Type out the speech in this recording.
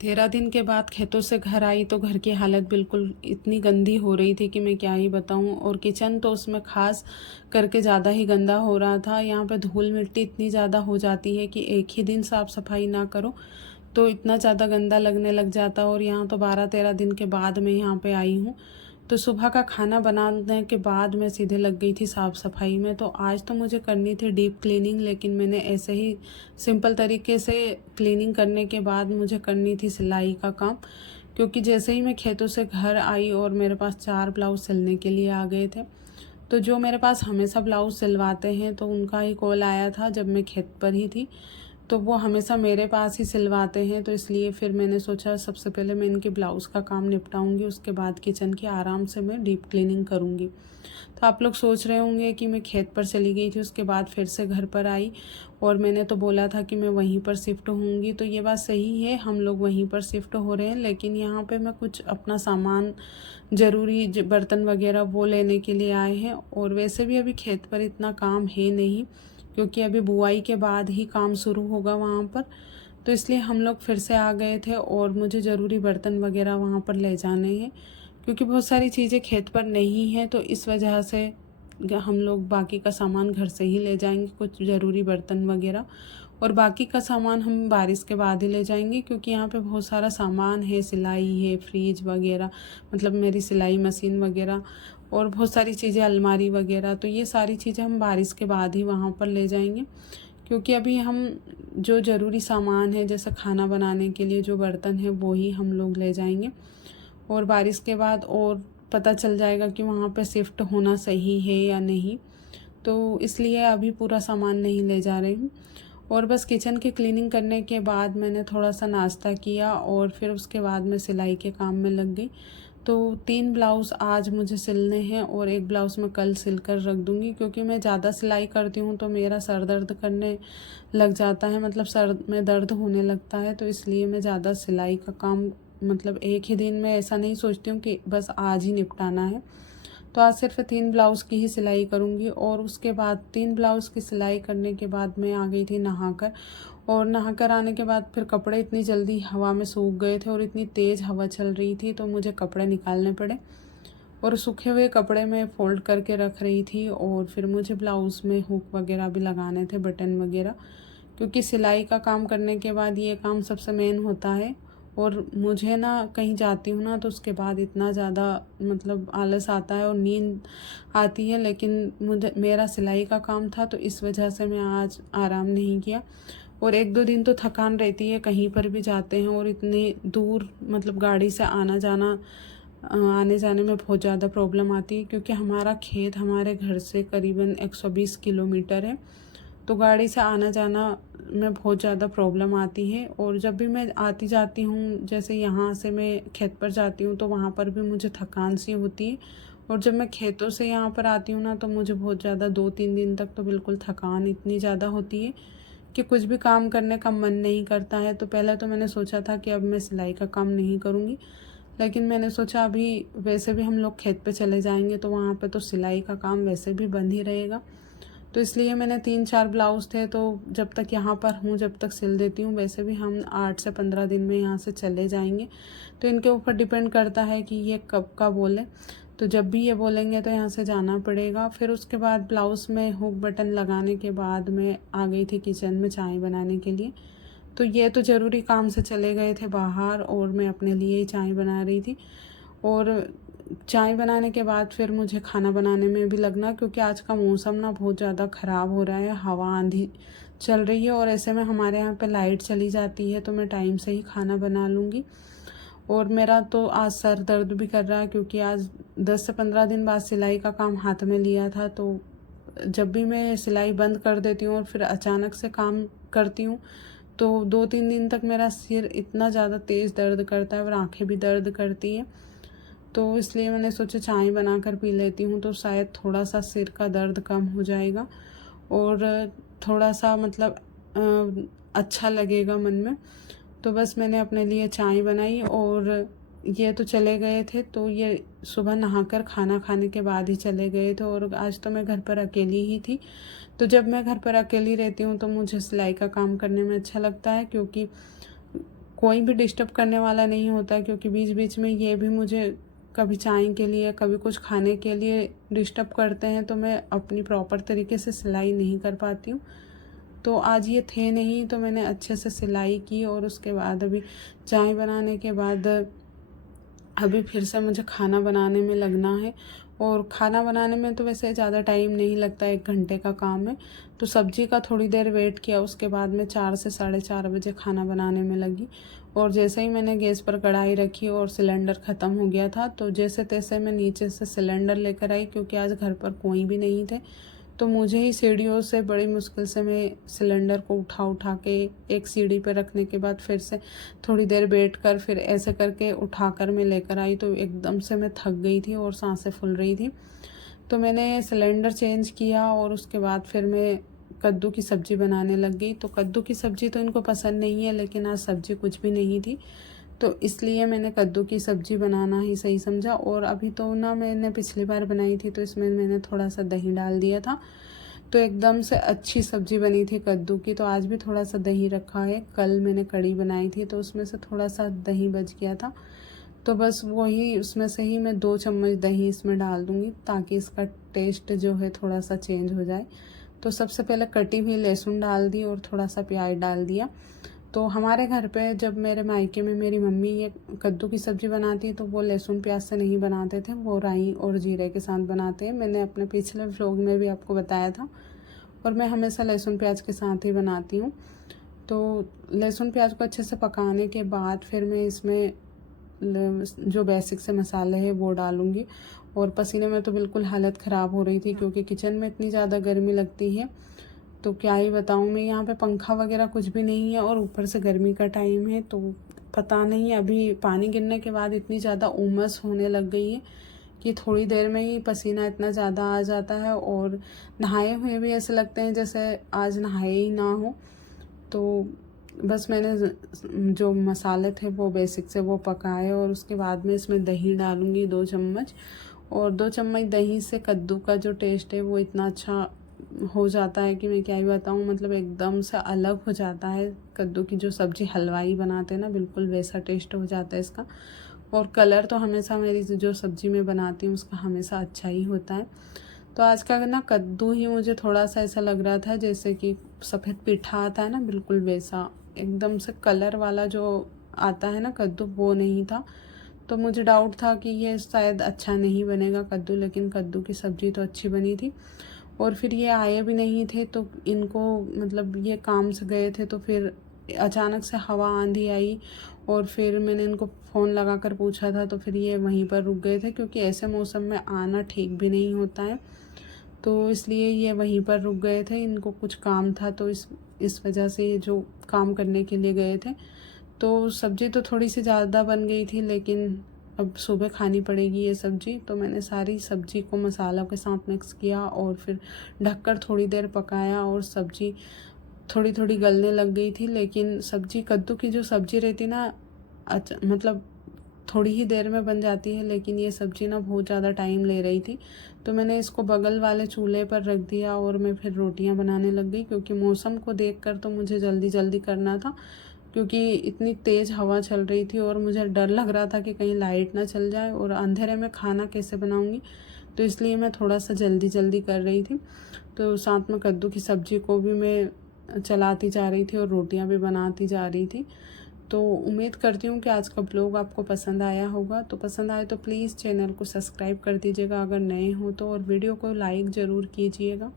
13 दिन के बाद खेतों से घर आई तो घर की हालत बिल्कुल इतनी गंदी हो रही थी कि मैं क्या ही बताऊं। और किचन तो उसमें खास करके ज़्यादा ही गंदा हो रहा था। यहाँ पे धूल मिट्टी इतनी ज़्यादा हो जाती है कि एक ही दिन साफ़ सफाई ना करो तो इतना ज़्यादा गंदा लगने लग जाता। और यहाँ तो 12-13 दिन के बाद मैं यहाँ पे आई हूँ। तो सुबह का खाना बनाने के बाद मैं सीधे लग गई थी साफ़ सफाई में। तो आज तो मुझे करनी थी डीप क्लीनिंग, लेकिन मैंने ऐसे ही सिंपल तरीके से क्लीनिंग करने के बाद मुझे करनी थी सिलाई का काम। क्योंकि जैसे ही मैं खेतों से घर आई और मेरे पास 4 ब्लाउज़ सिलने के लिए आ गए थे। तो जो मेरे पास हमेशा ब्लाउज़ सिलवाते हैं तो उनका ही कॉल आया था जब मैं खेत पर ही थी। तो वो हमेशा मेरे पास ही सिलवाते हैं, तो इसलिए फिर मैंने सोचा सबसे पहले मैं इनके ब्लाउज़ का काम निपटाऊंगी, उसके बाद किचन की आराम से मैं डीप क्लीनिंग करूंगी। तो आप लोग सोच रहे होंगे कि मैं खेत पर चली गई थी, उसके बाद फिर से घर पर आई और मैंने तो बोला था कि मैं वहीं पर शिफ्ट होंगी। तो ये बात सही है, हम लोग वहीं पर शिफ्ट हो रहे हैं, लेकिन यहाँ पे मैं कुछ अपना सामान ज़रूरी बर्तन वगैरह वो लेने के लिए आए हैं। और वैसे भी अभी खेत पर इतना काम है नहीं, क्योंकि अभी बुआई के बाद ही काम शुरू होगा वहाँ पर। तो इसलिए हम लोग फिर से आ गए थे और मुझे ज़रूरी बर्तन वगैरह वहाँ पर ले जाने हैं, क्योंकि बहुत सारी चीज़ें खेत पर नहीं है। तो इस वजह से हम लोग बाकी का सामान घर से ही ले जाएंगे, कुछ ज़रूरी बर्तन वगैरह, और बाकी का सामान हम बारिश के बाद ही ले जाएंगे। क्योंकि यहाँ पे बहुत सारा सामान है, सिलाई है, फ्रीज वगैरह, मतलब मेरी सिलाई मशीन वगैरह, और बहुत सारी चीज़ें, अलमारी वगैरह। तो ये सारी चीज़ें हम बारिश के बाद ही वहाँ पर ले जाएंगे, क्योंकि अभी हम जो ज़रूरी सामान है जैसे खाना बनाने के लिए जो बर्तन है वो ही हम लोग ले जाएंगे। और बारिश के बाद और पता चल जाएगा कि वहाँ पे शिफ्ट होना सही है या नहीं। तो इसलिए अभी पूरा सामान नहीं ले जा रही हूँ। और बस किचन की क्लीनिंग करने के बाद मैंने थोड़ा सा नाश्ता किया और फिर उसके बाद मैं सिलाई के काम में लग गई। तो 3 ब्लाउज़ आज मुझे सिलने हैं और एक ब्लाउज़ मैं कल सिल कर रख दूँगी, क्योंकि मैं ज़्यादा सिलाई करती हूँ तो मेरा सर दर्द करने लग जाता है, मतलब सर में दर्द होने लगता है। तो इसलिए मैं ज़्यादा सिलाई का काम मतलब एक ही दिन में ऐसा नहीं सोचती हूँ कि बस आज ही निपटाना है। तो आज सिर्फ 3 ब्लाउज़ की ही सिलाई करूँगी। और उसके बाद 3 ब्लाउज़ की सिलाई करने के बाद मैं आ गई थी नहाकर। और नहाकर आने के बाद फिर कपड़े इतनी जल्दी हवा में सूख गए थे और इतनी तेज़ हवा चल रही थी, तो मुझे कपड़े निकालने पड़े। और सूखे हुए कपड़े मैं फ़ोल्ड करके रख रही थी। और फिर मुझे ब्लाउज़ में हुक वगैरह भी लगाने थे, बटन वगैरह, क्योंकि सिलाई का काम करने के बाद ये काम सबसे मेन होता है। और मुझे ना कहीं जाती हूँ ना तो उसके बाद इतना ज़्यादा मतलब आलस आता है और नींद आती है, लेकिन मुझे मेरा सिलाई का काम था तो इस वजह से मैं आज आराम नहीं किया। और 1-2 दिन तो थकान रहती है, कहीं पर भी जाते हैं और इतनी दूर मतलब गाड़ी से आना जाना, आने जाने में बहुत ज़्यादा प्रॉब्लम आती है, क्योंकि हमारा खेत हमारे घर से करीबन 120 किलोमीटर है। तो गाड़ी से आना जाना में बहुत ज़्यादा प्रॉब्लम आती है। और जब भी मैं आती जाती हूँ, जैसे यहाँ से मैं खेत पर जाती हूँ तो वहाँ पर भी मुझे थकान सी होती है। और जब मैं खेतों से यहाँ पर आती हूँ ना तो मुझे बहुत ज़्यादा 2-3 दिन तक तो बिल्कुल थकान इतनी ज़्यादा होती है कि कुछ भी काम करने का मन नहीं करता है। तो पहले तो मैंने सोचा था कि अब मैं सिलाई का काम नहीं करूँगी, लेकिन मैंने सोचा अभी वैसे भी हम लोग खेत पे चले जाएंगे तो वहाँ पे तो सिलाई का काम वैसे भी बंद ही रहेगा। तो इसलिए मैंने 3-4 ब्लाउज़ थे, तो जब तक यहाँ पर हूँ जब तक सिल देती हूँ। वैसे भी हम 8 से 15 दिन में यहाँ से चले जाएंगे, तो इनके ऊपर डिपेंड करता है कि ये कब का बोले। तो जब भी ये बोलेंगे तो यहाँ से जाना पड़ेगा। फिर उसके बाद ब्लाउज़ में हुक बटन लगाने के बाद मैं आ गई थी किचन में चाय बनाने के लिए। तो ये तो ज़रूरी काम से चले गए थे बाहर और मैं अपने लिए ही चाय बना रही थी। और चाय बनाने के बाद फिर मुझे खाना बनाने में भी लगना, क्योंकि आज का मौसम ना बहुत ज़्यादा ख़राब हो रहा है, हवा आंधी चल रही है और ऐसे में हमारे यहाँ पे लाइट चली जाती है। तो मैं टाइम से ही खाना बना लूँगी। और मेरा तो आज सर दर्द भी कर रहा है, क्योंकि आज 10 से 15 दिन बाद सिलाई का काम हाथ में लिया था। तो जब भी मैं सिलाई बंद कर देती हूँ और फिर अचानक से काम करती हूँ तो 2-3 दिन तक मेरा सिर इतना ज़्यादा तेज़ दर्द करता है और आँखें भी दर्द करती हैं। तो इसलिए मैंने सोचा चाय बनाकर पी लेती हूँ तो शायद थोड़ा सा सिर का दर्द कम हो जाएगा और थोड़ा सा मतलब अच्छा लगेगा मन में। तो बस मैंने अपने लिए चाय बनाई और ये तो चले गए थे, तो ये सुबह नहाकर खाना खाने के बाद ही चले गए थे। और आज तो मैं घर पर अकेली ही थी। तो जब मैं घर पर अकेली रहती हूँ तो मुझे सिलाई का काम करने में अच्छा लगता है, क्योंकि कोई भी डिस्टर्ब करने वाला नहीं होता, क्योंकि बीच बीच में ये भी मुझे कभी चाय के लिए कभी कुछ खाने के लिए डिस्टर्ब करते हैं, तो मैं अपनी प्रॉपर तरीके से सिलाई नहीं कर पाती हूँ। तो आज ये थे नहीं, तो मैंने अच्छे से सिलाई की और उसके बाद अभी चाय बनाने के बाद अभी फिर से मुझे खाना बनाने में लगना है। और खाना बनाने में तो वैसे ज़्यादा टाइम नहीं लगता, 1 घंटे का काम है। तो सब्जी का थोड़ी देर वेट किया, उसके बाद मैं 4 से 4:30 बजे खाना बनाने में लगी। और जैसे ही मैंने गैस पर कढ़ाई रखी और सिलेंडर ख़त्म हो गया था, तो जैसे तैसे मैं नीचे से सिलेंडर लेकर आई, क्योंकि आज घर पर कोई भी नहीं थे। तो मुझे ही सीढ़ियों से बड़ी मुश्किल से मैं सिलेंडर को उठा के एक सीढ़ी पर रखने के बाद फिर से थोड़ी देर बैठ कर फिर ऐसे करके उठाकर मैं लेकर आई। तो एकदम से मैं थक गई थी और सांसें फूल रही थी। तो मैंने सिलेंडर चेंज किया और उसके बाद फिर मैं कद्दू की सब्ज़ी बनाने लग गई। तो कद्दू की सब्ज़ी तो इनको पसंद नहीं है, लेकिन आज सब्ज़ी कुछ भी नहीं थी, तो इसलिए मैंने कद्दू की सब्ज़ी बनाना ही सही समझा। और अभी तो ना, मैंने पिछली बार बनाई थी तो इसमें मैंने थोड़ा सा दही डाल दिया था, तो एकदम से अच्छी सब्ज़ी बनी थी कद्दू की। तो आज भी थोड़ा सा दही रखा है, कल मैंने कढ़ी बनाई थी तो उसमें से थोड़ा सा दही बच गया था, तो बस वही उसमें से ही मैं 2 चम्मच दही इसमें डाल दूँगी, ताकि इसका टेस्ट जो है थोड़ा सा चेंज हो जाए। तो सबसे पहले कटी हुई लहसुन डाल दी और थोड़ा सा प्याज डाल दिया। तो हमारे घर पे जब मेरे मायके में मेरी मम्मी ये कद्दू की सब्ज़ी बनाती तो वो लहसुन प्याज से नहीं बनाते थे, वो राई और जीरे के साथ बनाते हैं। मैंने अपने पिछले व्लॉग में भी आपको बताया था, और मैं हमेशा लहसुन प्याज के साथ ही बनाती हूँ। तो लहसुन प्याज को अच्छे से पकाने के बाद फिर मैं इसमें जो बेसिक से मसाले हैं वो डालूँगी। और पसीने में तो बिल्कुल हालत ख़राब हो रही थी, क्योंकि किचन में इतनी ज़्यादा गर्मी लगती है, तो क्या ही बताऊँ मैं। यहाँ पे पंखा वगैरह कुछ भी नहीं है और ऊपर से गर्मी का टाइम है, तो पता नहीं अभी पानी गिरने के बाद इतनी ज़्यादा उमस होने लग गई है कि थोड़ी देर में ही पसीना इतना ज़्यादा आ जाता है, और नहाए हुए भी ऐसे लगते हैं जैसे आज नहाए ही ना हो। तो बस मैंने जो मसाले थे वो बेसिक से वो पकाए, और उसके बाद में इसमें दही डालूँगी 2 चम्मच। और 2 चम्मच दही से कद्दू का जो टेस्ट है वो इतना अच्छा हो जाता है कि मैं क्या ही बताऊँ, मतलब एकदम से अलग हो जाता है। कद्दू की जो सब्ज़ी हलवाई बनाते हैं ना, बिल्कुल वैसा टेस्ट हो जाता है इसका। और कलर तो हमेशा मेरी जो सब्ज़ी में बनाती हूँ उसका हमेशा अच्छा ही होता है। तो आज का ना कद्दू ही मुझे थोड़ा सा ऐसा लग रहा था जैसे कि सफ़ेद पीठा आता है ना, बिल्कुल वैसा एकदम से कलर वाला जो आता है ना कद्दू, वो नहीं था। तो मुझे डाउट था कि ये शायद अच्छा नहीं बनेगा कद्दू, लेकिन कद्दू की सब्ज़ी तो अच्छी बनी थी। और फिर ये आए भी नहीं थे, तो इनको मतलब ये काम से गए थे, तो फिर अचानक से हवा आंधी आई और फिर मैंने इनको फ़ोन लगा कर पूछा था, तो फिर ये वहीं पर रुक गए थे, क्योंकि ऐसे मौसम में आना ठीक भी नहीं होता है। तो इसलिए ये वहीं पर रुक गए थे, इनको कुछ काम था, तो इस वजह से ये जो काम करने के लिए गए थे। तो सब्ज़ी तो थोड़ी सी ज़्यादा बन गई थी, लेकिन अब सुबह खानी पड़ेगी ये सब्ज़ी। तो मैंने सारी सब्ज़ी को मसालों के साथ मिक्स किया और फिर ढककर थोड़ी देर पकाया, और सब्ज़ी थोड़ी थोड़ी गलने लग गई थी। लेकिन सब्ज़ी, कद्दू की जो सब्ज़ी रहती ना, मतलब थोड़ी ही देर में बन जाती है, लेकिन ये सब्ज़ी ना बहुत ज़्यादा टाइम ले रही थी। तो मैंने इसको बगल वाले चूल्हे पर रख दिया और मैं फिर रोटियां बनाने लग गई, क्योंकि मौसम को देखकर तो मुझे जल्दी जल्दी करना था, क्योंकि इतनी तेज़ हवा चल रही थी और मुझे डर लग रहा था कि कहीं लाइट ना चल जाए और अंधेरे में खाना कैसे बनाऊंगी। तो इसलिए मैं थोड़ा सा जल्दी जल्दी कर रही थी। तो साथ में कद्दू की सब्ज़ी को भी मैं चलाती जा रही थी और रोटियां भी बनाती जा रही थी। तो उम्मीद करती हूँ कि आज का ब्लॉग आपको पसंद आया होगा। तो पसंद आए तो प्लीज़ चैनल को सब्सक्राइब कर दीजिएगा अगर नए हो तो, और वीडियो को लाइक ज़रूर कीजिएगा।